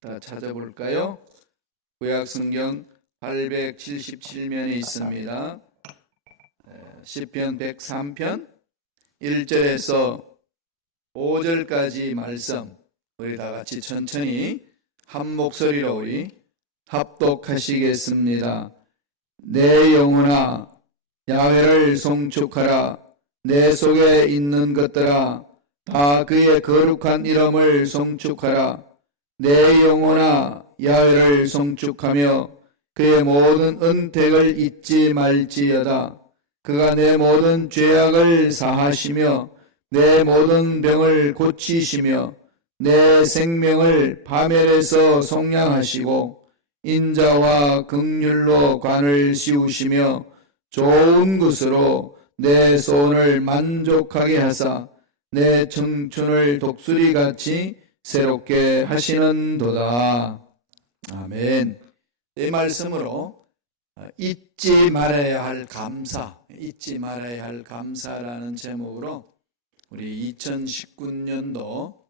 다 찾아볼까요? 구약성경 877면에 있습니다. 시편 103편 1절에서 5절까지 말씀, 우리 다 같이 천천히 한 목소리로 우리 합독하시겠습니다. 내 영혼아 야훼를 송축하라. 내 속에 있는 것들아 다 그의 거룩한 이름을 송축하라. 내 영혼아 야훼를 송축하며 그의 모든 은택을 잊지 말지어다. 그가 내 모든 죄악을 사하시며 내 모든 병을 고치시며 내 생명을 파멸에서 속량하시고 인자와 긍휼로 관을 씌우시며 좋은 것으로 내 소원을 만족하게 하사 내 청춘을 독수리같이 새롭게 하시는도다. 아멘. 이 말씀으로 잊지 말아야 할 감사, 잊지 말아야 할 감사라는 제목으로 우리 2019년도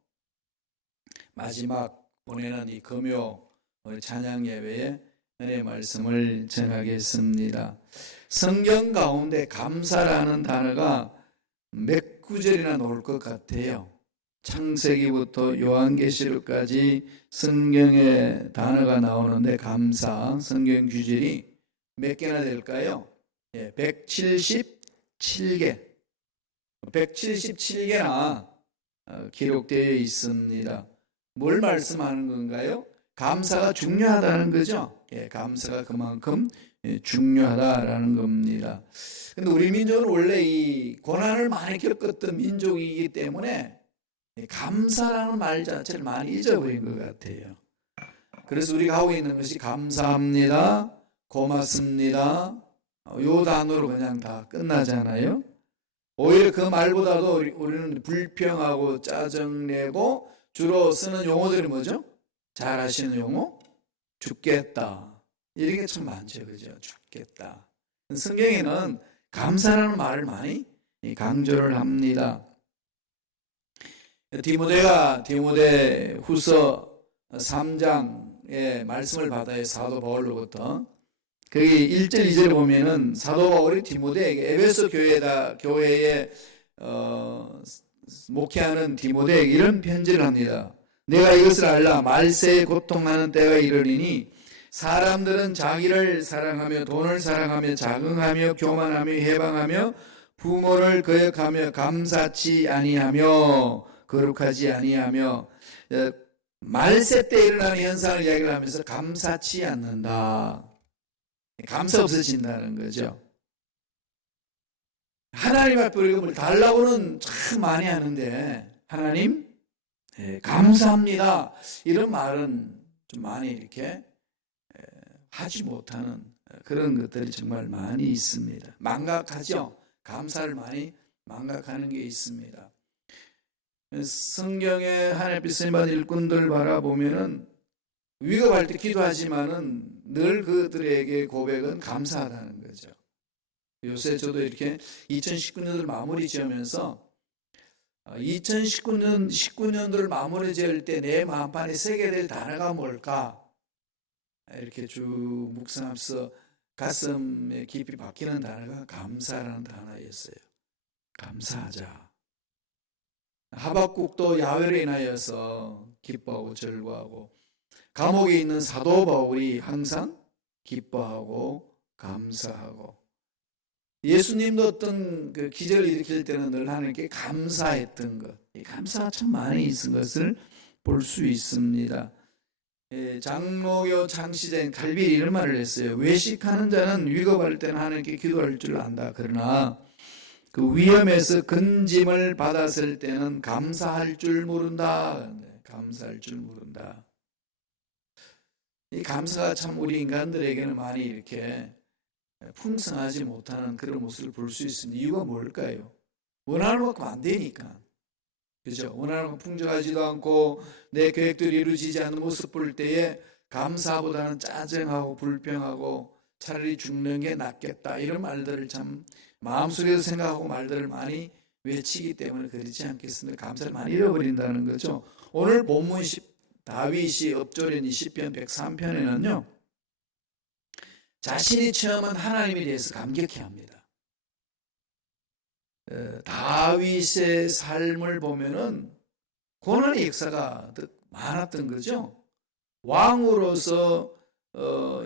마지막 보내는 이 금요 찬양 예배에 은혜의 말씀을 전하겠습니다. 성경 가운데 감사라는 단어가 몇 구절이나 나올 것 같아요. 창세기부터 요한계시록까지 성경의 단어가 나오는데 감사, 성경 구절이 몇 개나 될까요? 177개. 177개나 기록되어 있습니다. 뭘 말씀하는 건가요? 감사가 중요하다는 거죠. 감사가 그만큼 중요하다라는 겁니다. 근데 우리 민족은 원래 이 고난을 많이 겪었던 민족이기 때문에 감사라는 말 자체를 많이 잊어버린 것 같아요. 그래서 우리가 하고 있는 것이 감사합니다, 고맙습니다, 요 단어로 그냥 다 끝나잖아요. 오히려 그 말보다도 우리는 불평하고 짜증내고 주로 쓰는 용어들이 뭐죠? 잘 아시는 용어? 죽겠다. 이런 게 참 많죠. 그죠? 죽겠다. 성경에는 감사라는 말을 많이 강조를 합니다. 디모데 후서 3장의 말씀을 받아요. 사도 바울로부터. 거기 1절 2절에 보면은 사도 바울이 디모데에게 에베소 교회에 목회하는 디모데에게 이런 편지를 합니다. 내가 이것을 알라. 말세에 고통하는 때가 이르리니 사람들은 자기를 사랑하며 돈을 사랑하며 자긍하며 교만하며 해방하며 부모를 거역하며 감사치 아니하며 거룩하지 아니하며 말세 때 일어나는 현상을 이야기를 하면서 감사치 않는다. 감사 없어진다는 거죠. 하나님 앞에 우리가 뭘 달라고는 참 많이 하는데 하나님 감사합니다 이런 말은 좀 많이 이렇게 하지 못하는 그런 것들이 정말 많이 있습니다. 망각하죠. 감사를 많이 망각하는 게 있습니다. 성경의 하나님 앞에 쓰임받은 일꾼들 바라보면은 위급할 때 기도하지만은 늘 그들에게 고백은 감사하다는 거죠. 요새 저도 이렇게 2019년을 마무리 지으면서 2019년도를 마무리 지을 때 내 마음판에 새게 될 단어가 뭘까? 이렇게 쭉 묵상하면서 가슴에 깊이 박히는 단어가 감사라는 단어였어요. 감사하자. 하박국도 야훼로 인하여서 기뻐하고 절구하고 감옥에 있는 사도 바울이 항상 기뻐하고 감사하고 예수님도 어떤 그 기적을 일으킬 때는 늘 하나님께 감사했던 것, 이 감사가 참 많이 있은 것을 볼 수 있습니다. 장로교 창시자인 칼빈이 이런 말을 했어요. 외식하는 자는 위급할 때는 하나님께 기도할 줄 안다. 그러나 그 위험에서 건짐을 받았을 때는 감사할 줄 모른다. 감사할 줄 모른다. 이 감사가 참 우리 인간들에게는 많이 이렇게 풍성하지 못하는 그런 모습을 볼 수 있습니다. 이유가 뭘까요? 원하는 만큼 안 되니까. 그죠? 원하는 만큼 풍족하지도 않고 내 계획들이 이루어지지 않는 모습 볼 때에 감사보다는 짜증하고 불평하고 차라리 죽는 게 낫겠다 이런 말들을 참 마음속에서 생각하고 말들을 많이 외치기 때문에 그렇지 않겠습니까? 감사를 많이 잃어버린다는 거죠. 오늘 본문 다윗이 읊조린 이 시편 103편에는요 자신이 체험한 하나님에 대해서 감격해 합니다. 다윗의 삶을 보면은 고난의 역사가 많았던 거죠. 왕으로서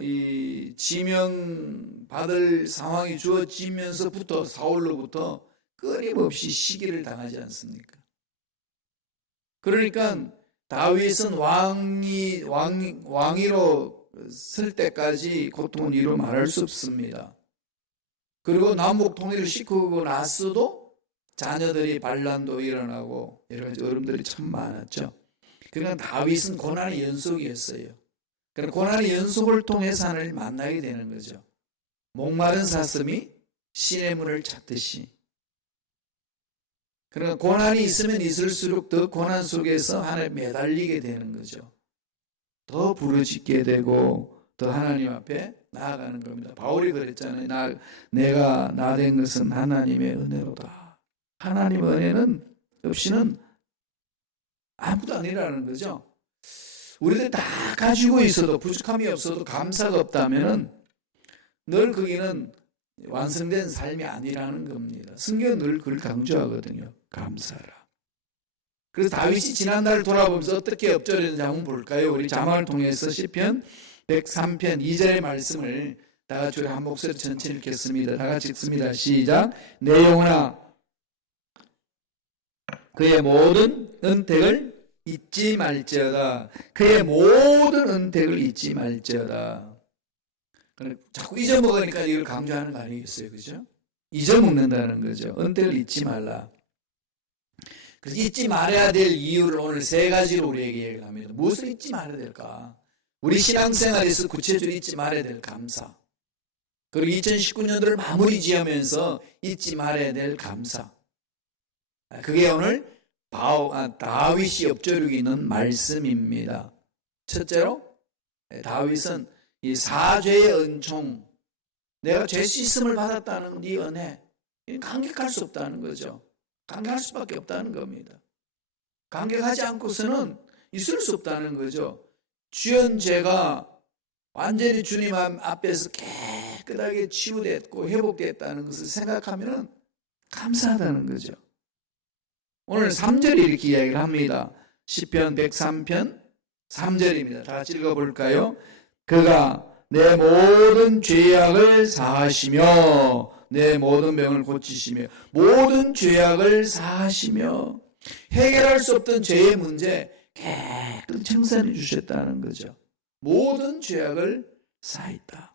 이 지명 받을 상황이 주어지면서부터 사울로부터 끊임없이 시기를 당하지 않습니까? 그러니까 다윗은 왕위로 설 때까지 고통은 이루 말할 수 없습니다. 그리고 남북 통일을 시키고 나서도 자녀들이 반란도 일어나고 여러 가지 어려움들이 참 많았죠. 그러니까 다윗은 고난의 연속이었어요. 그러나 고난의 연속을 통해서 하나님을 만나게 되는 거죠. 목마른 사슴이 시냇물을 찾듯이. 그러니까 고난이 있으면 있을수록 더 고난 속에서 하나님에 매달리게 되는 거죠. 더 부르짖게 되고 더 하나님 앞에 나아가는 겁니다. 바울이 그랬잖아요. 내가 나 된 것은 하나님의 은혜로다. 하나님의 은혜는 없이는 아무도 아니라는 거죠. 우리들 다 가지고 있어도 부족함이 없어도 감사가 없다면 늘 거기는 완성된 삶이 아니라는 겁니다. 성경은 늘 그걸 강조하거든요. 감사라. 그래서 다윗이 지난달 돌아보면서 어떻게 읊조렸는지 한번 볼까요? 우리 자막을 통해서 시편 103편 2절의 말씀을 다 같이 우리 한 목소리 전체 읽겠습니다. 다 같이 읽습니다. 시작. 내 영혼아 그의 모든 은택을 잊지 말지어다. 그의 모든 은택을 잊지 말지어다. 자꾸 잊어먹으니까 이걸 강조하는 거 아니겠어요? 그죠? 잊어먹는다는 거죠. 은택을 잊지 말라. 그래서 잊지 말아야 될 이유를 오늘 세 가지로 우리에게 얘기를 합니다. 무엇을 잊지 말아야 될까? 우리 신앙생활에서 구체적으로 잊지 말아야 될 감사. 그리고 2019년도를 마무리 지으면서 잊지 말아야 될 감사. 그게 오늘 다윗이 읊조리고 있는 말씀입니다. 첫째로 다윗은 이 사죄의 은총, 내가 죄 씻음을 받았다는 네 은혜, 감격할 수 없다는 거죠. 감격할 수밖에 없다는 겁니다. 감격하지 않고서는 있을 수 없다는 거죠. 지은 죄가 완전히 주님 앞에서 깨끗하게 치유됐고 회복됐다는 것을 생각하면 감사하다는 거죠. 오늘 3절이 이렇게 이야기를 합니다. 시편 103편 3절입니다. 다 같이 읽어볼까요? 그가 내 모든 죄악을 사하시며 내 모든 병을 고치시며 모든 죄악을 사하시며 해결할 수 없던 죄의 문제 깨끗이 청산해 주셨다는 거죠. 모든 죄악을 사했다.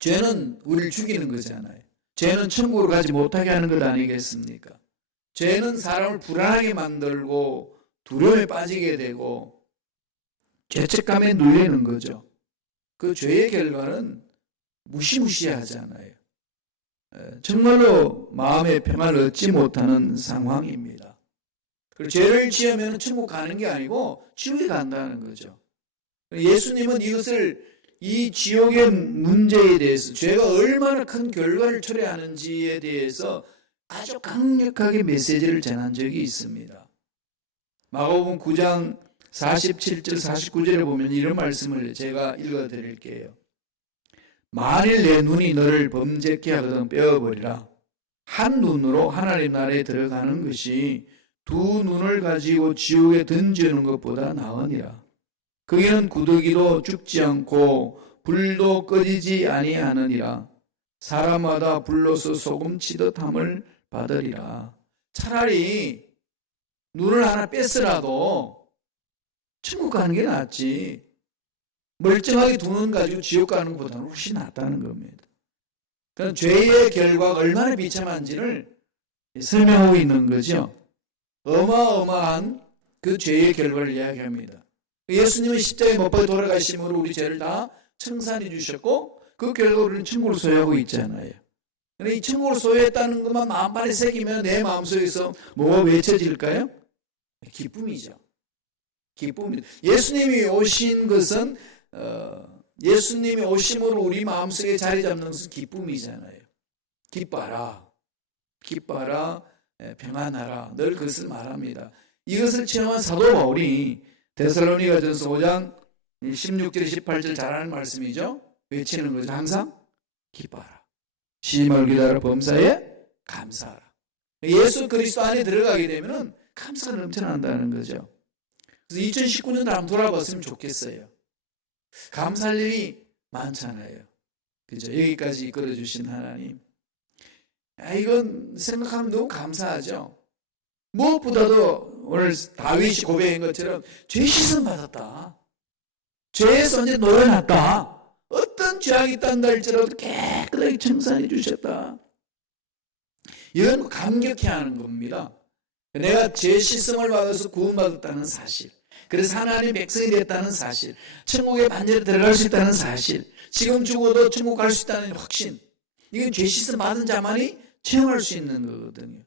죄는 우리를 죽이는 거잖아요. 죄는 천국으로 가지 못하게 하는 것 아니겠습니까? 죄는 사람을 불안하게 만들고 두려움에 빠지게 되고 죄책감에 눌리는 거죠. 그 죄의 결과는 무시무시하잖아요. 정말로 마음의 평안을 얻지 못하는 상황입니다. 그리고 죄를 지으면 천국 가는 게 아니고 지옥에 간다는 거죠. 예수님은 이 지옥의 문제에 대해서 죄가 얼마나 큰 결과를 초래하는지에 대해서 아주 강력하게 메시지를 전한 적이 있습니다. 마가복음 9장 47절 49절에 보면 이런 말씀을 제가 읽어드릴게요. 만일 내 눈이 너를 범죄케 하거든 빼어버리라. 한 눈으로 하나님 나라에 들어가는 것이 두 눈을 가지고 지옥에 던지는 것보다 나으니라. 그에는 구더기도 죽지 않고 불도 꺼지지 아니하느니라. 사람마다 불로서 소금치듯 함을 받으리라. 차라리 눈을 하나 뺐으라도 천국 가는 게 낫지. 멀쩡하게 두 눈 가지고 지옥 가는 것보다는 훨씬 낫다는 겁니다. 그건 죄의 결과가 얼마나 비참한지를 설명하고 있는 거죠. 어마어마한 그 죄의 결과를 이야기합니다. 예수님은 십자가에 못 박혀 돌아가심으로 우리 죄를 다 청산해 주셨고 그 결과 우리는 천국을 소유하고 있잖아요. 근데 이 천국을 소유했다는 것만 마음판에 새기면 내 마음속에서 뭐가 외쳐질까요? 기쁨이죠. 기쁨입니다. 예수님이 오신 것은 예수님이 오심으로 우리 마음속에 자리 잡는 것은 기쁨이잖아요. 기뻐하라. 기뻐하라. 평안하라. 늘 그것을 말합니다. 이것을 체험한 사도 바울이 데살로니가전서 5장 16절 18절 잘하는 말씀이죠. 외치는 거죠. 항상 기뻐하라. 시임을 기다려 범사에 감사하라. 예수 그리스도 안에 들어가게 되면은 감사가 넘쳐난다는 거죠. 그래서 2019년도 한번 돌아봤으면 좋겠어요. 감사할 일이 많잖아요. 그죠? 여기까지 이끌어 주신 하나님. 이건 생각하면 너무 감사하죠. 무엇보다도 오늘 다윗이 고백한 것처럼 죄 씻음 받았다. 죄에서 이제 놓여놨다. 어떤 죄악이 있단다 할지라도 깨끗하게 청산해 주셨다. 이건 감격해 하는 겁니다. 내가 죄 씻음을 받아서 구원받았다는 사실, 그래서 하나님의 백성이 됐다는 사실, 천국에 반전에 들어갈 수 있다는 사실, 지금 죽어도 천국 갈 수 있다는 확신, 이건 죄 씻음 받은 자만이 체험할 수 있는 거거든요.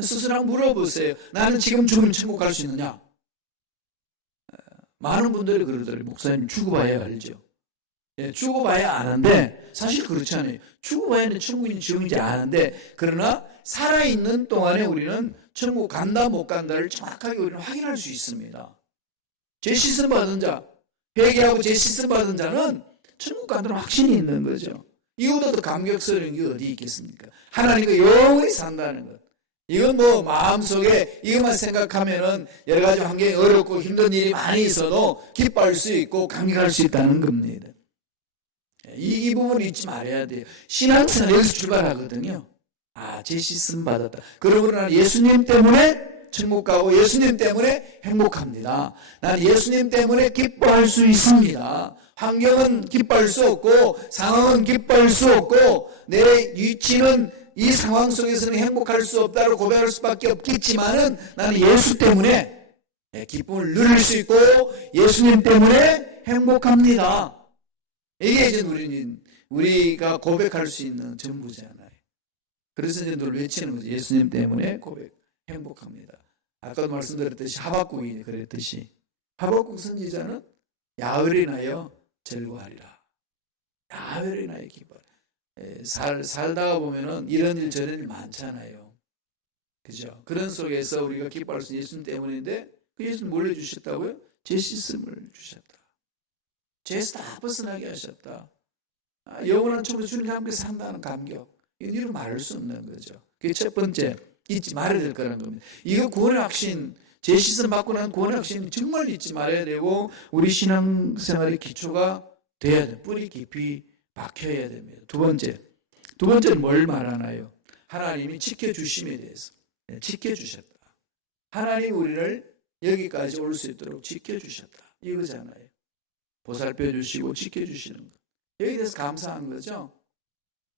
스스로 한번 물어보세요. 나는 지금 죽으면 천국 갈 수 있느냐? 많은 분들이 그러더라고요. 목사님 죽어봐야 알죠. 죽어봐야 아는데 사실 그렇지 않아요. 죽어봐야 천국인지 지옥인지 아는데, 그러나 살아있는 동안에 우리는 천국 간다 못 간다를 정확하게 우리는 확인할 수 있습니다. 죄 씻음 받은 자, 회개하고 죄 씻음 받은 자는 천국 간다는 확신이 있는 거죠. 이보다 더 감격스러운 게 어디 있겠습니까? 하나님과 영원히 산다는 것. 이건 뭐 마음속에 이것만 생각하면은 여러 가지 환경이 어렵고 힘든 일이 많이 있어도 기뻐할 수 있고 감격할 수 있다는 겁니다. 이 부분을 잊지 말아야 돼요. 신앙생활 여기서 출발하거든요. 죄 씻음 받았다. 그러므로 나는 예수님 때문에 천국 가고 예수님 때문에 행복합니다. 나는 예수님 때문에 기뻐할 수 있습니다. 환경은 기뻐할 수 없고 상황은 기뻐할 수 없고 내 위치는 이 상황 속에서는 행복할 수 없다고 고백할 수밖에 없겠지만은 나는 예수 때문에 기쁨을 누릴 수 있고 예수님 때문에 행복합니다. 이게 이제 우리가 고백할 수 있는 전부잖아요. 그래서 이제 늘 외치는 거죠. 예수님 때문에 행복합니다. 아까도 말씀드렸듯이 하박국이 그랬듯이 하박국 선지자는 야훼를 인하여 즐거워하리라. 야훼를 인하여 기뻐하리라. 살다가 보면은 이런 일 저런 일 많잖아요. 그죠? 그런 속에서 우리가 기뻐할 수 있는 예수님 때문인데 그 예수님 뭘 해주셨다고요? 죄 씻음을 주셨다. 죄에서 다 벗어나게 하셨다. 영원한 천국에서 주님과 함께 산다는 감격. 이건 이루 말할 수 없는 거죠. 그게 첫 번째, 잊지 말아야 될 거라는 겁니다. 이거 구원의 확신, 죄 씻음 받고 난 구원의 확신 정말 잊지 말아야 되고 우리 신앙생활의 기초가 돼야 돼. 뿌리 깊이 박혀야 됩니다. 두 번째는 뭘 말하나요? 하나님이 지켜주심에 대해서. 지켜주셨다. 하나님 우리를 여기까지 올 수 있도록 지켜주셨다. 이거잖아요. 보살펴 주시고 지켜주시는 것. 여기에 대해서 감사한 거죠.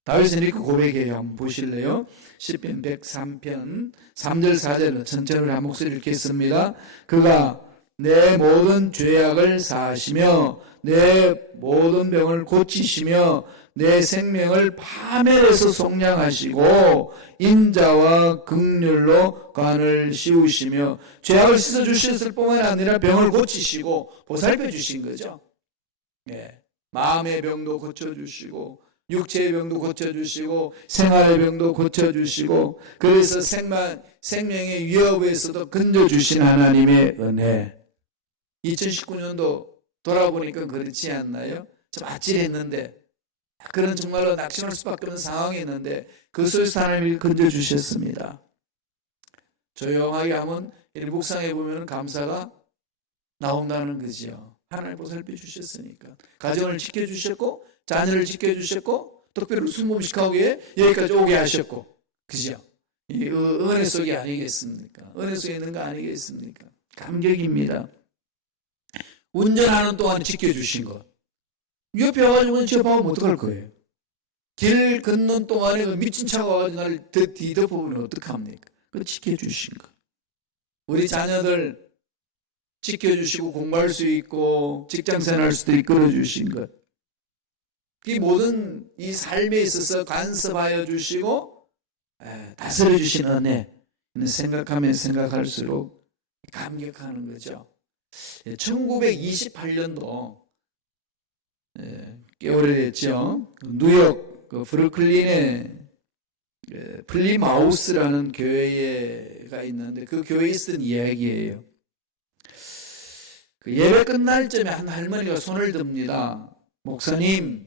다윗은 이렇게 고백해요. 한번 보실래요? 시편 103편 3절 4절은 전체를 한 목소리 읽겠습니다. 그가 내 모든 죄악을 사하시며 내 모든 병을 고치시며 내 생명을 파멸해서 속량하시고 인자와 긍휼로 관을 씌우시며 죄악을 씻어주셨을 뿐만 아니라 병을 고치시고 보살펴 주신 거죠. 마음의 병도 고쳐주시고 육체의 병도 고쳐주시고 생활의 병도 고쳐주시고 그래서 생명의 위협에서도 건져주신 하나님의 은혜. 2019년도 돌아보니까 그렇지 않나요? 좀 아찔했는데 그런 정말로 낙심할 수밖에 없는 상황이 있는데 그 속에서 하나님이 건져주셨습니다. 조용하게 하면 묵상해 보면 감사가 나온다는 거죠. 하나님 보살펴 주셨으니까. 가정을 지켜주셨고 자녀를 지켜주셨고 특별히 순금식하기에 여기까지 오게 하셨고, 그죠? 이 은혜 속이 아니겠습니까? 은혜 속에 있는 거 아니겠습니까? 감격입니다. 운전하는 동안 지켜주신 것. 옆에 와가지고 저 봐보면 어떡할 거예요? 길 걷는 동안에 미친 차가 와가지고 나를 뒤덮어보면 어떡합니까? 그거 지켜주신 것. 우리 자녀들 지켜주시고 공부할 수 있고 직장생활 할 수도 이끌어주신 것. 이 모든 이 삶에 있어서 간섭하여 주시고 다스려 주신 은혜 생각하면 생각할수록 감격하는 거죠. 1928년도 꽤 오래됐죠. 뉴욕 브루클린에 플리마우스라는 교회가 있는데 그 교회에 있었던 이야기예요. 그 예배 끝날 쯤에 한 할머니가 손을 듭니다. 목사님,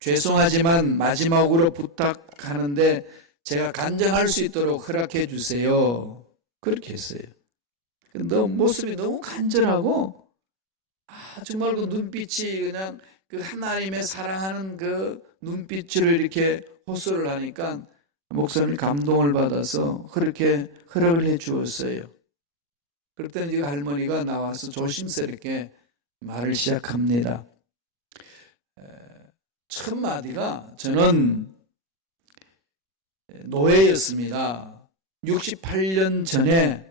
죄송하지만 마지막으로 부탁하는데 제가 간증할 수 있도록 허락해 주세요. 그렇게 했어요. 근데 모습이 너무 간절하고, 정말 그 눈빛이 그냥 그 하나님의 사랑하는 그 눈빛을 이렇게 호소를 하니까 목사님이 감동을 받아서 그렇게 허락을 해 주었어요. 그럴 때는 이 할머니가 나와서 조심스럽게 말을 시작합니다. 첫 마디가 저는 노예였습니다. 68년 전에,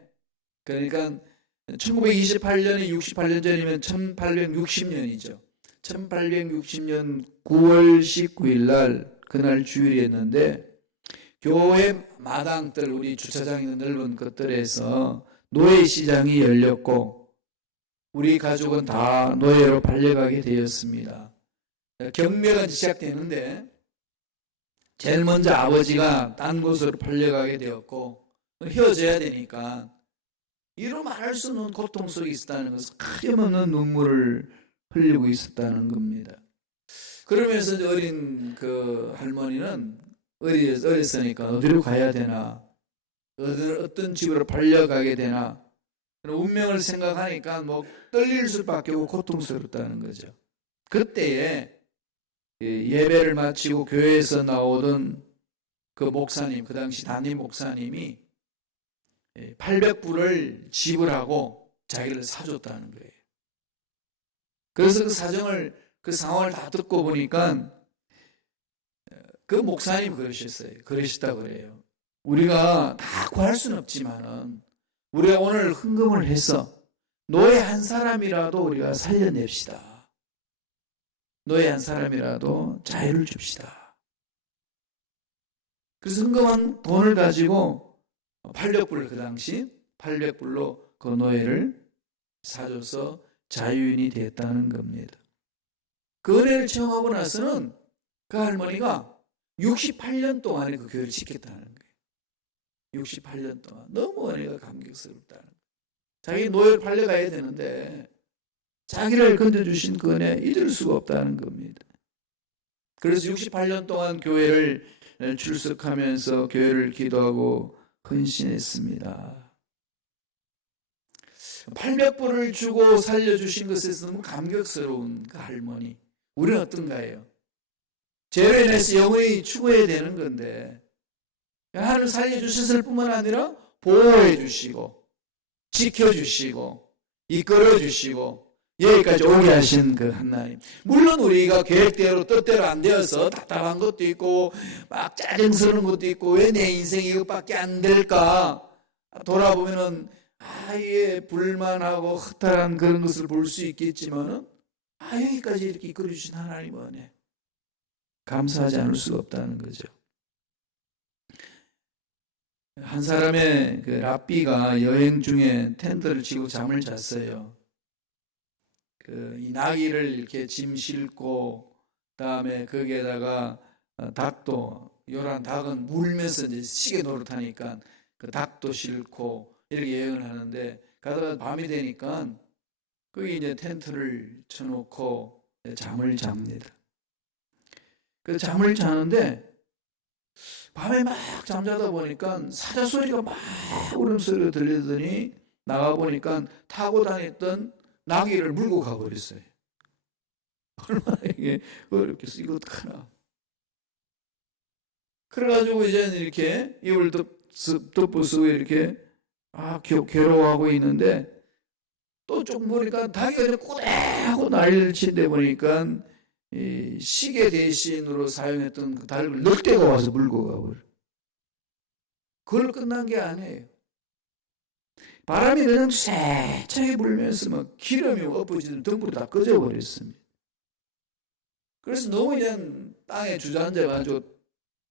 그러니까 1928년에 68년 전이면 1860년이죠. 1860년 9월 19일 날 그날 주일이었는데 교회 마당들, 우리 주차장 있는 넓은 것들에서 노예 시장이 열렸고 우리 가족은 다 노예로 팔려가게 되었습니다. 경매가 시작되는데 제일 먼저 아버지가 딴 곳으로 팔려가게 되었고 헤어져야 되니까 이루 말할 수 없는 고통 속에 있었다는 것은 가림없는 눈물을 흘리고 있었다는 겁니다. 그러면서 어린 그 할머니는 어렸으니까 어디로 가야 되나, 어떤 집으로 팔려가게 되나, 운명을 생각하니까 뭐 떨릴 수밖에 없고 고통스럽다는 거죠. 그때에 예배를 마치고 교회에서 나오던 그 목사님, 그 당시 담임 목사님이 800불을 지불하고 자기를 사줬다는 거예요. 그래서 그 상황을 다 듣고 보니까 그 목사님이 그러시다고 그래요. 우리가 다 구할 수는 없지만은 우리가 오늘 헌금을 해서 노예 한 사람이라도 우리가 살려냅시다. 노예 한 사람이라도 자유를 줍시다. 그래서 헌금한 돈을 가지고 800불, 그 당시 800불로 그 노예를 사줘서 자유인이 됐다는 겁니다. 그 은혜를 체험하고 나서는 그 할머니가 68년 동안에 그 교회를 지켰다는 거예요. 68년 동안. 너무 은혜가 감격스럽다는 거예요. 자기 노예를 팔려가야 되는데 자기를 건져주신 그 은혜 잊을 수가 없다는 겁니다. 그래서 68년 동안 교회를 출석하면서 교회를 기도하고 헌신했습니다. 800불을 주고 살려주신 것에서 너무 감격스러운 그 할머니. 우리는 어떤가요? 죄로 인해서 영원히 죽어야 되는 건데 하나님 살려주셨을 뿐만 아니라 보호해 주시고 지켜주시고 이끌어 주시고 여기까지 오게 하신 그 하나님. 물론 우리가 계획대로 뜻대로 안 되어서 답답한 것도 있고 막 짜증스러운 것도 있고 왜 내 인생이 이것밖에 안 될까 돌아보면은 아예 불만하고 허탈한 그런 것을 볼 수 있겠지만은 여기까지 이렇게 이끌어 주신 하나님 은혜 감사하지 않을 수가 없다는 거죠. 한 사람의 그 랍비가 여행 중에 텐트를 치고 잠을 잤어요. 이 나귀를 이렇게 짐 싣고 그다음에 거기에다가 닭도, 요란 닭은 물면서 이제 시계 노릇하니까 그 닭도 싣고 이렇게 여행을 하는데 가다가 밤이 되니까 거기 이제 텐트를 쳐놓고 잠을 잡니다. 그 잠을 자는데 밤에 막 잠자다 보니까 사자 소리가 막 울음소리가 들리더니 나가 보니까 타고 다녔던 나귀를 물고 가버렸어요. 얼마나 이게 어렵겠어. 이거 어떡하나. 그래가지고 이제 이렇게 이불 덮어쓰고 이렇게 괴로워하고 있는데 또 조금 보니까 닭이 꼬대하고 난리를 친데 보니까 이 시계 대신으로 사용했던 그 닭을 늑대가 와서 물고 가버려. 그걸로 끝난 게 아니에요. 바람이 그냥 세차게 불면서 막 기름이 엎어지는 등불이 다 꺼져버렸습니다. 그래서 너무 그냥 땅에 주저앉아가지고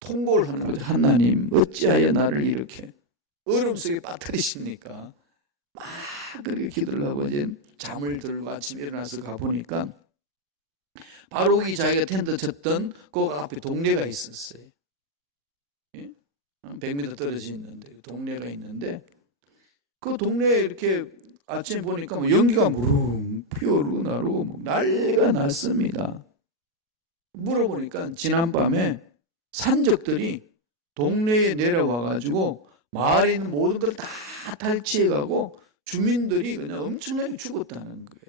통곡을 하는 거죠. 하나님, 어찌하여 나를 이렇게 얼음 속에 빠뜨리십니까? 막 그렇게 기도를 하고 이제 잠을 들고 아침에 일어나서 가보니까 바로 이 자기가 텐트 쳤던 그 앞에 동네가 있었어요. 100m 떨어져 있는데 동네가 있는데 그 동네에 이렇게 아침에 보니까 뭐 연기가 무릉 피어오르고 나르고 뭐 난리가 났습니다. 물어보니까 지난밤에 산적들이 동네에 내려와가지고 마을에 있는 모든 걸 다 탈취해가고 주민들이 그냥 엄청나게 죽었다는 거예요.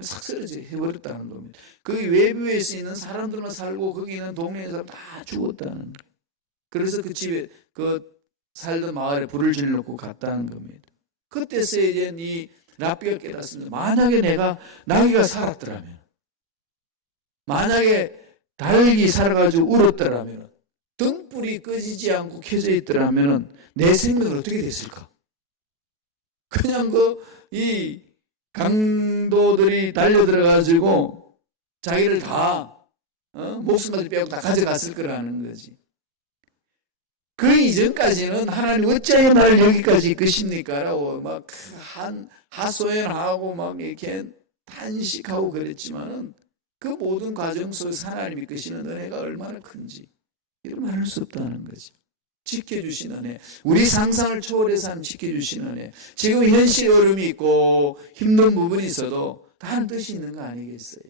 삭스러져 해버렸다는 겁니다. 거기 외부에서 있는 사람들만 살고 거기 있는 동네에 사람 다 죽었다는 거예요. 그래서 그 집에 그 살던 마을에 불을 질러놓고 갔다는 겁니다. 그때서 이제 이 랍비가 깨닫습니다. 만약에 나귀가 살았더라면, 만약에 닭이 살아가지고 울었더라면, 등불이 꺼지지 않고 켜져 있더라면 내 생명은 어떻게 됐을까? 그냥 이 강도들이 달려들어가지고 자기를 다 목숨까지 빼고 다 가져갔을 거라는 거지. 그 이전까지는 하나님 어찌하여 나를 여기까지 이끄십니까? 라고 막 하소연하고 막 이렇게 탄식하고 그랬지만은 그 모든 과정 속에서 하나님이 이끄시는 은혜가 얼마나 큰지 이걸 말할 수 없다는 거죠. 지켜주신 은혜, 우리 상상을 초월해서 하나님 지켜주신 은혜. 지금 현실의 어려움이 있고 힘든 부분이 있어도 다른 뜻이 있는 거 아니겠어요?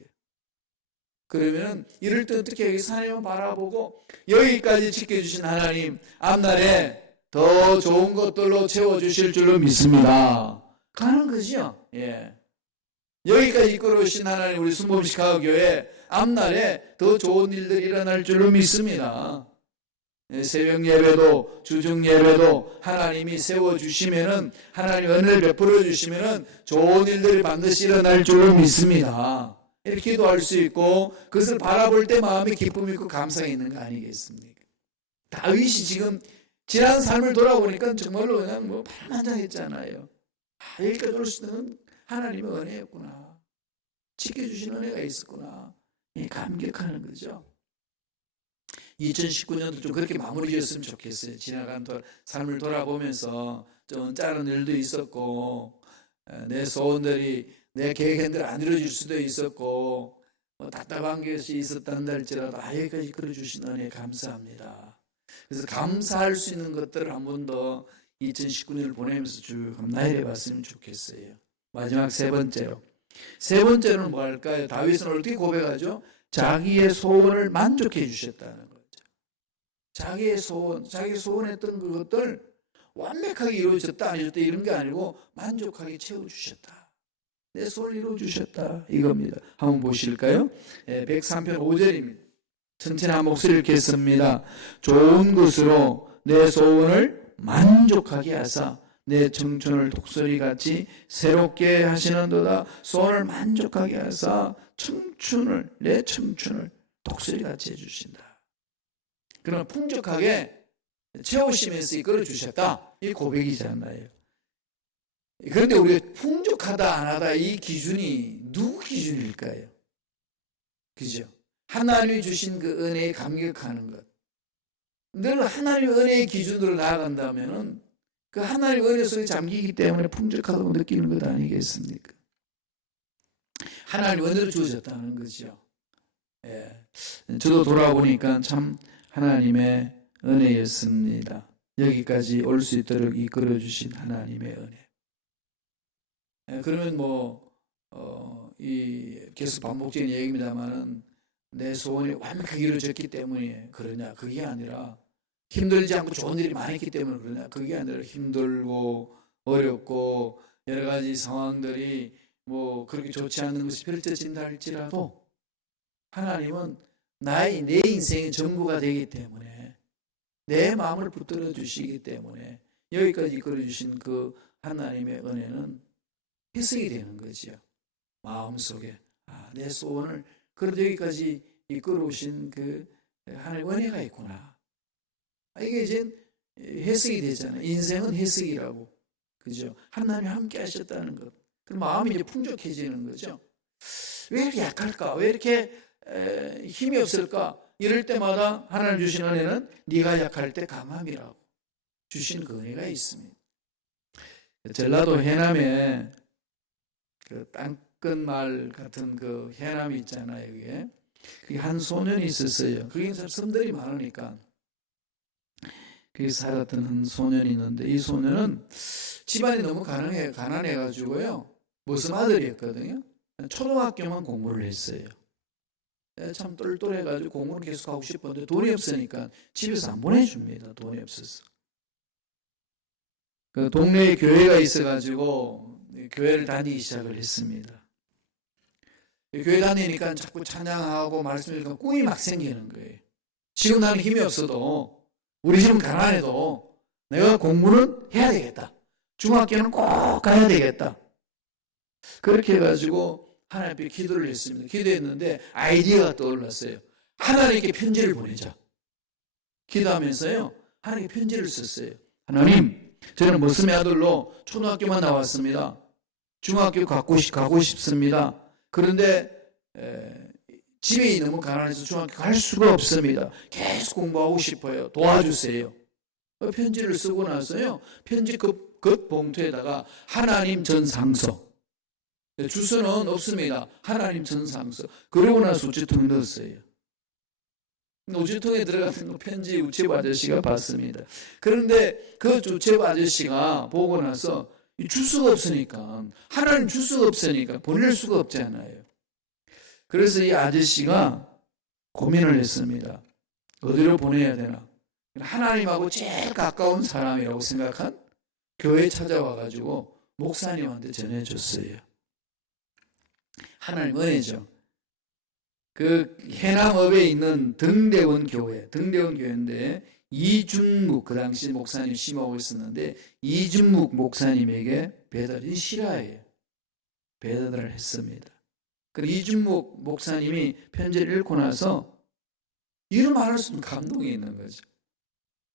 그러면 이럴 때 어떻게 하겠어요? 하나님을 바라보고 여기까지 지켜주신 하나님 앞날에 더 좋은 것들로 채워주실 줄로 믿습니다. 가는 거죠. 예. 여기까지 이끌어오신 하나님, 우리 순복음 시카고교회 앞날에 더 좋은 일들이 일어날 줄로 믿습니다. 새벽 예배도 주중 예배도 하나님이 세워주시면은, 하나님 은혜를 베풀어 주시면은 좋은 일들이 반드시 일어날 줄로 믿습니다. 이렇게 기도할 수 있고 그것을 바라볼 때 마음에 기쁨이 있고 감사가 있는 거 아니겠습니까? 다윗이 지금 지난 삶을 돌아보니까 정말로 그냥 뭐 파란만장했잖아요. 여기까지 올 수 있는 하나님의 은혜였구나, 지켜주신 은혜가 있었구나, 감격하는 거죠. 2019년도 좀 그렇게 마무리 지었으면 좋겠어요. 지나간 삶을 돌아보면서 좀 짜는 일도 있었고, 내 소원들이 내 계획대로 안 이루어질 수도 있었고, 답답한 것이 있었단다 할지라도 여기까지 이끌어주신 은혜에 감사합니다. 그래서 감사할 수 있는 것들을 한 번 더 2019년을 보내면서 쭉 나열해 봤으면 좋겠어요. 마지막 세 번째로는 뭐 할까요? 다윗은 어떻게 고백하죠? 자기의 소원을 만족해 주셨다는 거죠. 자기 소원했던 그것들 완벽하게 이루어졌다 안 이루어졌다 이런 게 아니고 만족하게 채워주셨다. 내 소원을 이루어주셨다 이겁니다. 한번 보실까요? 103편 5절입니다. 천천한 목소리를 겠습니다. 좋은 것으로 내 소원을 만족하게 하사 내 청춘을 독수리같이 새롭게 하시는도다. 소원을 만족하게 하사 내 청춘을 독수리같이 해주신다. 그러나 풍족하게 채우시면서 이끌어 주셨다. 이 고백이잖아요. 그런데 우리가 풍족하다 안 하다 이 기준이 누구 기준일까요? 그죠? 하나님이 주신 그 은혜에 감격하는 것. 늘 하나님의 은혜의 기준으로 나아간다면은 그 하나님의 은혜 속에 잠기기 때문에 풍족하다고 느끼는 것 아니겠습니까? 하나님 은혜를 주셨다는 거죠. 예. 저도 돌아보니까 참 하나님의 은혜였습니다. 여기까지 올 수 있도록 이끌어 주신 하나님의 은혜. 예, 그러면 계속 반복적인 얘기입니다만은 내 소원이 완벽하게 이루어졌기 때문에 그러냐? 그게 아니라 힘들지 않고 좋은 일이 많았기 때문에 그러냐? 그게 아니라 힘들고 어렵고 여러 가지 상황들이 그렇게 좋지 않은 것이 펼쳐진다 할지라도 하나님은 내 인생의 전부가 되기 때문에 내 마음을 붙들어 주시기 때문에 여기까지 이끌어 주신 그 하나님의 은혜는 해석이 되는 거죠. 마음속에 내 소원을 그래도 여기까지 이끌어 오신 그 하나님의 은혜가 있구나. 이게 이제 해석이 되잖아요. 인생은 해석이라고. 그죠? 하나님이 함께 하셨다는 것. 그럼 마음이 이제 풍족해지는 거죠. 왜 이렇게 약할까? 왜 이렇게 힘이 없을까? 이럴 때마다 하나님 주신 은혜는 네가 약할 때 강함이라고 주신 그 은혜가 있습니다. 전라도 해남에 그 땅끝마을 같은 그 해남이 있잖아요. 그게 한 소년이 있었어요. 거기 섬들이 많으니까 거기서 살았던 한 소년이 있는데, 이 소년은 집안이 너무 가난해가지고요, 무슨 아들이었거든요. 초등학교만 공부를 했어요. 참 똘똘해가지고 공부를 계속 하고 싶었는데 돈이 없으니까 집에서 안 보내줍니다. 돈이 없어서. 그 동네에 교회가 있어가지고 교회를 다니기 시작을 했습니다. 교회 다니니까 자꾸 찬양하고 말씀드리니까 꿈이 막 생기는 거예요. 지금 나는 힘이 없어도, 우리 집은 가난해도 내가 공부는 해야 되겠다. 중학교는 꼭 가야 되겠다. 그렇게 해가지고 하나님 앞에 기도를 했습니다. 기도했는데 아이디어가 떠올랐어요. 하나님께 편지를 보내자. 기도하면서요, 하나님께 편지를 썼어요. 하나님, 저는 머슴의 아들로 초등학교만 나왔습니다. 중학교 가고 싶습니다. 그런데 집이 너무 가난해서 중학교 갈 수가 없습니다. 계속 공부하고 싶어요. 도와주세요. 편지를 쓰고 나서요, 편지 겉 봉투에다가 하나님 전상서, 주소는 없습니다. 하나님 전상서. 그러고 나서 우체통에 넣었어요. 우체통에 들어가는 편지 우체부 아저씨가 봤습니다. 그런데 그 우체부 아저씨가 보고 나서 주소가 없으니까, 하나님 주소가 없으니까 보낼 수가 없잖아요. 그래서 이 아저씨가 고민을 했습니다. 어디로 보내야 되나? 하나님하고 제일 가까운 사람이라고 생각한 교회에 찾아와가지고 목사님한테 전해줬어요. 하나님 은혜죠. 그 해남읍에 있는 등대원 교회인데, 이준묵, 그 당시 목사님 심하고 있었는데, 이준묵 목사님에게 배달이 실화예요. 배달을 했습니다. 그 이준묵 목사님이 편지를 읽고 나서 이루 말할 수 없는 감동이 있는 거죠.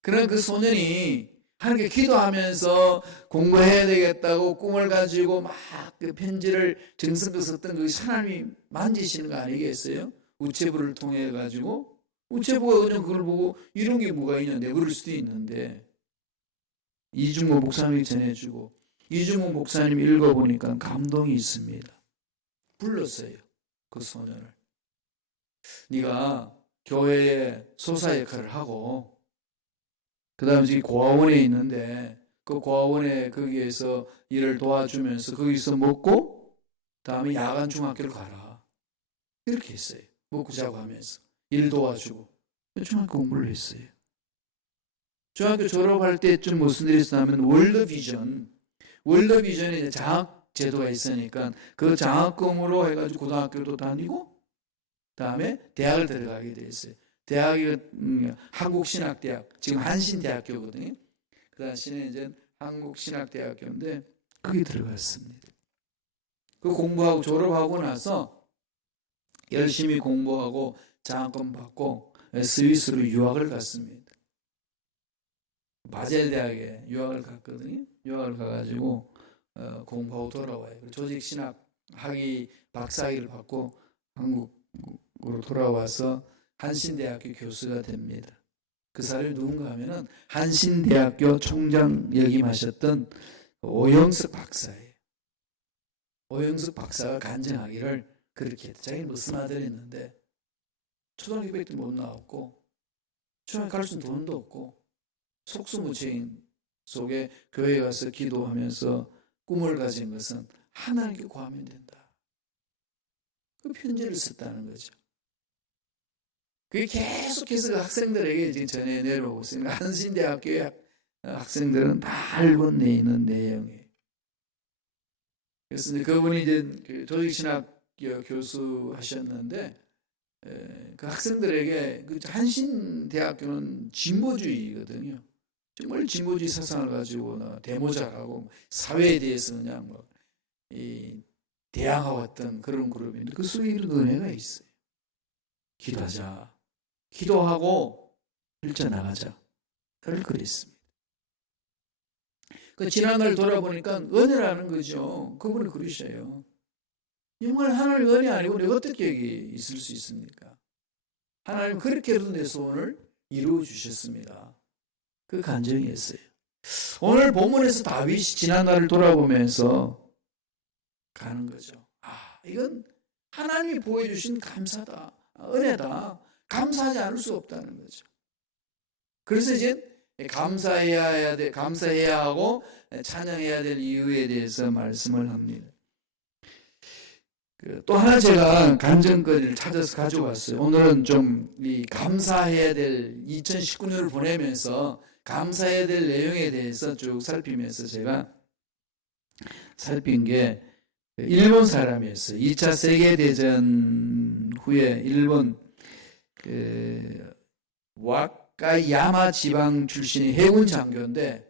그러나 그 소년이 하나님께 기도하면서 공부해야 되겠다고 꿈을 가지고 막 그 편지를 정성껏 썼던 그 하나님이 만지시는 거 아니겠어요? 우체부를 통해 가지고, 우체부가 그냥 그걸 보고 이런 게 뭐가 있냐 그럴 수도 있는데, 이중모 목사님이 전해주고 이중모 목사님이 읽어보니까 감동이 있습니다. 불렀어요, 그 소년을. 네가 교회에 소사 역할을 하고, 그 다음에 지금 고아원에 있는데 그 고아원에 거기에서 일을 도와주면서 거기서 먹고 다음에 야간 중학교를 가라. 이렇게 했어요. 먹고 자고 하면서 일 도와주고 중학교 공부를 했어요. 중학교 졸업할 때쯤 무슨 일이 있었냐면 월드비전에 이제 장학 제도가 있으니까 그 장학금으로 해가지고 고등학교도 다니고 다음에 대학을 들어가게 됐어요. 대학이 한국신학대학, 지금 한신대학교거든요. 그 당시에는 이제 한국신학대학교인데 거기 들어갔습니다. 그 공부하고 졸업하고 나서 열심히 공부하고 장학금 받고 스위스로 유학을 갔습니다. 바젤 대학에 유학을 갔거든요. 유학을 가가지고 공부하고 돌아와요. 조직신학 학위 박사학위를 받고 한국으로 돌아와서 한신대학교 교수가 됩니다. 그 사람이 누군가 하면은 한신대학교 총장 역임하셨던 오영석 박사예요. 오영석 박사가 간증하기를 그렇게 했다. 자기는 무슨 아들이었는데 초등학교 100도 못 나왔고 중학교 갈 수 있는 돈도 없고 속수무책인 속에 교회에 가서 기도하면서 꿈을 가진 것은 하나님께 구하면 된다. 그 편지를 썼다는 거죠. 그게 계속해서 그 학생들에게 지금 전해 내려오고 있습니다. 한신대학교의 학생들은 다 알고 있는 내용이에요. 그래서 그분이 이제 조직신학 교수 하셨는데, 그 학생들에게 그 한신대학교는 진보주의거든요. 정말 진보주의 사상을 가지고 대모작하고 사회에 대해서 그냥 뭐 대항해왔던 그런 그룹인데, 그 속에 이런 은혜가 있어요. 기도하자. 기도하고 펼쳐나가자. 늘 그랬습니다. 그 지난날 돌아보니까 은혜라는 거죠. 그분이 그러셔요. 정말 하나님 은혜 아니고 내가 어떻게 여기 있을 수 있습니까? 하나님 그렇게도 내 소원을 이루어 주셨습니다. 그 간증이었어요. 오늘 본문에서 다윗이 지난날을 돌아보면서 가는 거죠. 이건 하나님이 보여주신 감사다, 은혜다. 감사하지 않을 수 없다는 거죠. 그래서 이제 감사해야 하고 찬양해야 될 이유에 대해서 말씀을 합니다. 또 하나 제가 간증거리를 찾아서 가져왔어요. 오늘은 좀 이 감사해야 될 2019년을 보내면서 감사해야 될 내용에 대해서 쭉 살피면서 제가 살핀 게 일본 사람이었어요. 2차 세계대전 후에 일본 와카야마 지방 출신의 해군 장교인데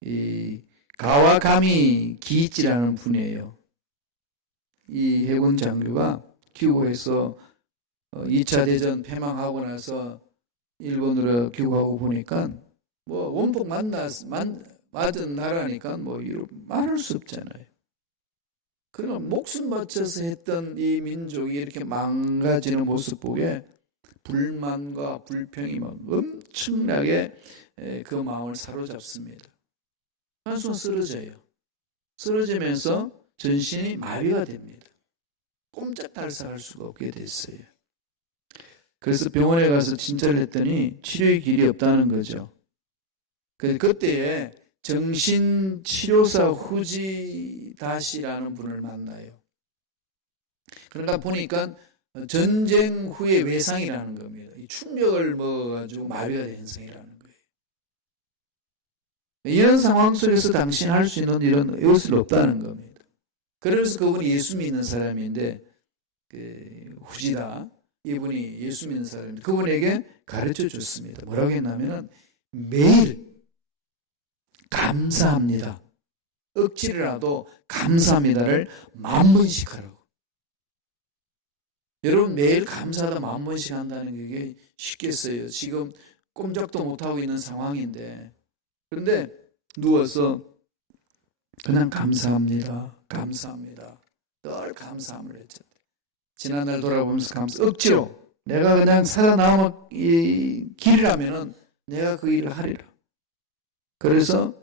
이 가와가미 기이치라는 분이에요. 이 해군 장교가 귀국해서 2차 대전 패망하고 나서 일본으로 귀국하고 보니까 뭐 원폭 맞은 나라니까 뭐 말할 수 없잖아요. 그럼 목숨 바쳐서 했던 이 민족이 이렇게 망가지는 모습 보게 불만과 불평이 막 엄청나게 그 마음을 사로잡습니다. 한순간 쓰러져요. 쓰러지면서 전신이 마비가 됩니다. 꼼짝달싹할 수가 없게 됐어요. 그래서 병원에 가서 진찰을 했더니 치료의 길이 없다는 거죠. 그때에 정신치료사 후지다시라는 분을 만나요. 그러다 보니까 전쟁 후의 외상이라는 겁니다. 이 충격을 먹어가지고 마비가 된 현상이라는 거예요. 이런 상황 속에서 당신 할 수 있는 이런 요소가 없다는 겁니다. 그래서 그분이 예수 믿는 사람인데 후지다 이분이 예수 믿는 사람인데 그분에게 가르쳐 줬습니다. 뭐라고 했냐면은 매일 감사합니다. 억지로라도 감사합니다를 10,000번씩 하라고. 여러분 매일 감사하다 10,000번씩 한다는 게 쉽겠어요. 지금 꼼짝도 못하고 있는 상황인데 그런데 누워서 그냥 감사합니다. 감사합니다. 늘 감사함을 했죠. 지난날 돌아보면서 억지로 내가 그냥 살아남을 이 길이라면은 내가 그 일을 하리라. 그래서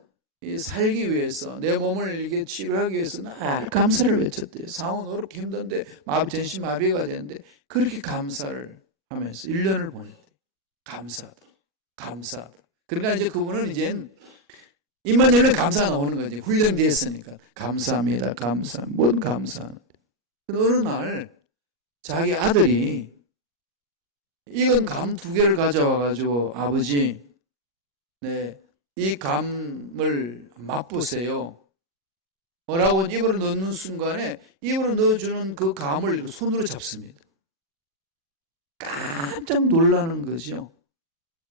살기 위해서 내 몸을 이렇게 치료하기 위해서 늘 감사를 외쳤대요. 상황 어렵게 힘든데 전신 마비가 되는데 그렇게 감사를 하면서 1년을 보냈대요. 감사하다. 감사하다. 그러니까 이제 그분은 이제 입만 열면 감사가 나오는 거지. 훈련되었으니까. 감사합니다. 뭔 감사하는데. 어느 날 자기 아들이 익은 감 2개를 가져와가지고 아버지 이 감을 맛보세요. 뭐라고 입으로 넣는 순간에 입으로 넣어주는 그 감을 손으로 잡습니다. 깜짝 놀라는 거죠.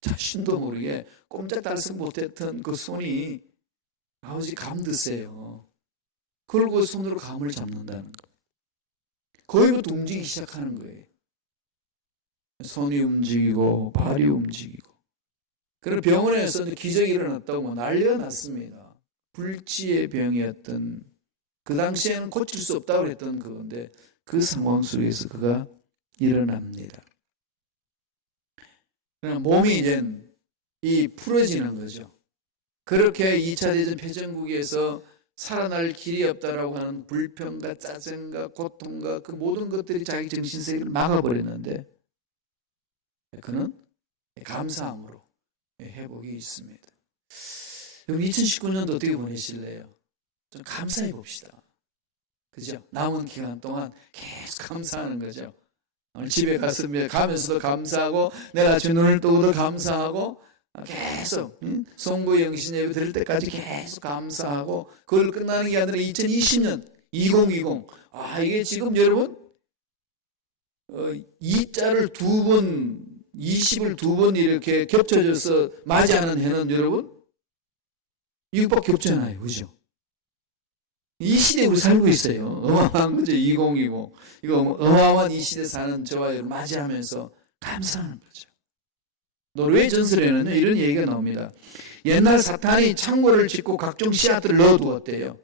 자신도 모르게 꼼짝달싹 못했던 그 손이 아버지 감 드세요. 그러고 손으로 감을 잡는다는 거. 거기부터 움직이기 시작하는 거예요. 손이 움직이고 발이 움직이고. 그래서 병원에서 기적이 일어났다고 난리가 났습니다. 불치의 병이었던 그 당시에는 고칠 수 없다고 했던 그건데 그 상황 속에서 그가 일어납니다. 그냥 몸이 이제 풀어지는 거죠. 그렇게 2차 대전 패전국에서 살아날 길이 없다라고 하는 불평과 짜증과 고통과 그 모든 것들이 자기 정신세계를 막아버렸는데 그는 감사함으로 회복이 있습니다. 그럼 2019년도 어떻게 보내실래요? 좀 감사해 봅시다. 그죠? 남은 기간 동안 계속 감사하는 거죠. 오늘 집에 가면서도 감사하고 내가 주 눈을 뜨고도 감사하고 계속 송구 영신 예배 드릴 때까지 계속 감사하고 그걸 끝나는 게 아니라 2020년 2020 이게 지금 여러분 2자를 2번 20을 2번 이렇게 겹쳐져서 맞이하는 해는 여러분 이것밖에 없잖아요. 그죠? 이 시대에 우리 살고 있어요. 어마어마한 거죠. 2020 이거 어마어마한 이 시대 사는 저와 여러분 맞이하면서 감사하는 거죠. 노르웨이 전설에는 이런 얘기가 나옵니다. 옛날 사탄이 창고를 짓고 각종 씨앗들을 넣어두었대요.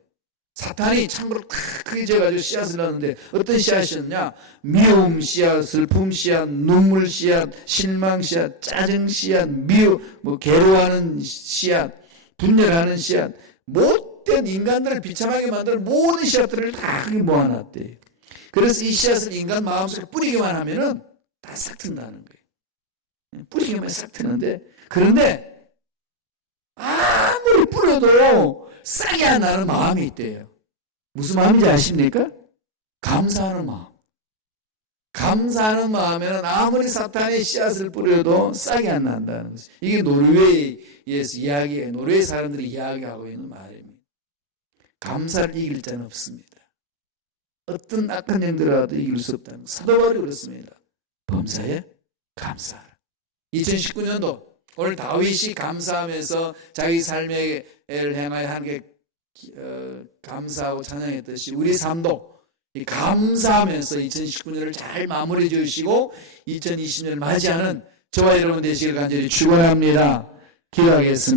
사탄이 창고를 크게 지어가지고 씨앗을 넣었는데 어떤 씨앗이었냐? 미움 씨앗, 슬픔 씨앗, 눈물 씨앗, 실망 씨앗, 짜증 씨앗, 괴로워하는 씨앗, 분열하는 씨앗, 못된 인간들을 비참하게 만드는 모든 씨앗들을 다 모아놨대요. 그래서 이 씨앗을 인간 마음속에 뿌리기만 하면은 다 싹 튼다는 거예요. 뿌리기만 싹 트는데 그런데 아무리 뿌려도 싹이 안 나는 마음이 있대요. 무슨 마음인지 아십니까? 감사하는 마음. 감사하는 마음에는 아무리 사탄의 씨앗을 뿌려도 싹이 안 난다는 것이. 이게 노르웨이에서 이야기해요. 노르웨이 사람들이 이야기하고 있는 말입니다. 감사를 이길 자는 없습니다. 어떤 악한 영들이라도 이길 수 없다는 사도 바울이 그렇습니다. 범사에 감사하라. 2019년도 오늘 다윗이 감사하면서 자기 삶의 애를 행하여 하나님께 감사하고 찬양했듯이 우리 삶도 이 감사하면서 2019년을 잘 마무리해 주시고 2020년을 맞이하는 저와 여러분 되시길 간절히 축원합니다. 기도하겠습니다.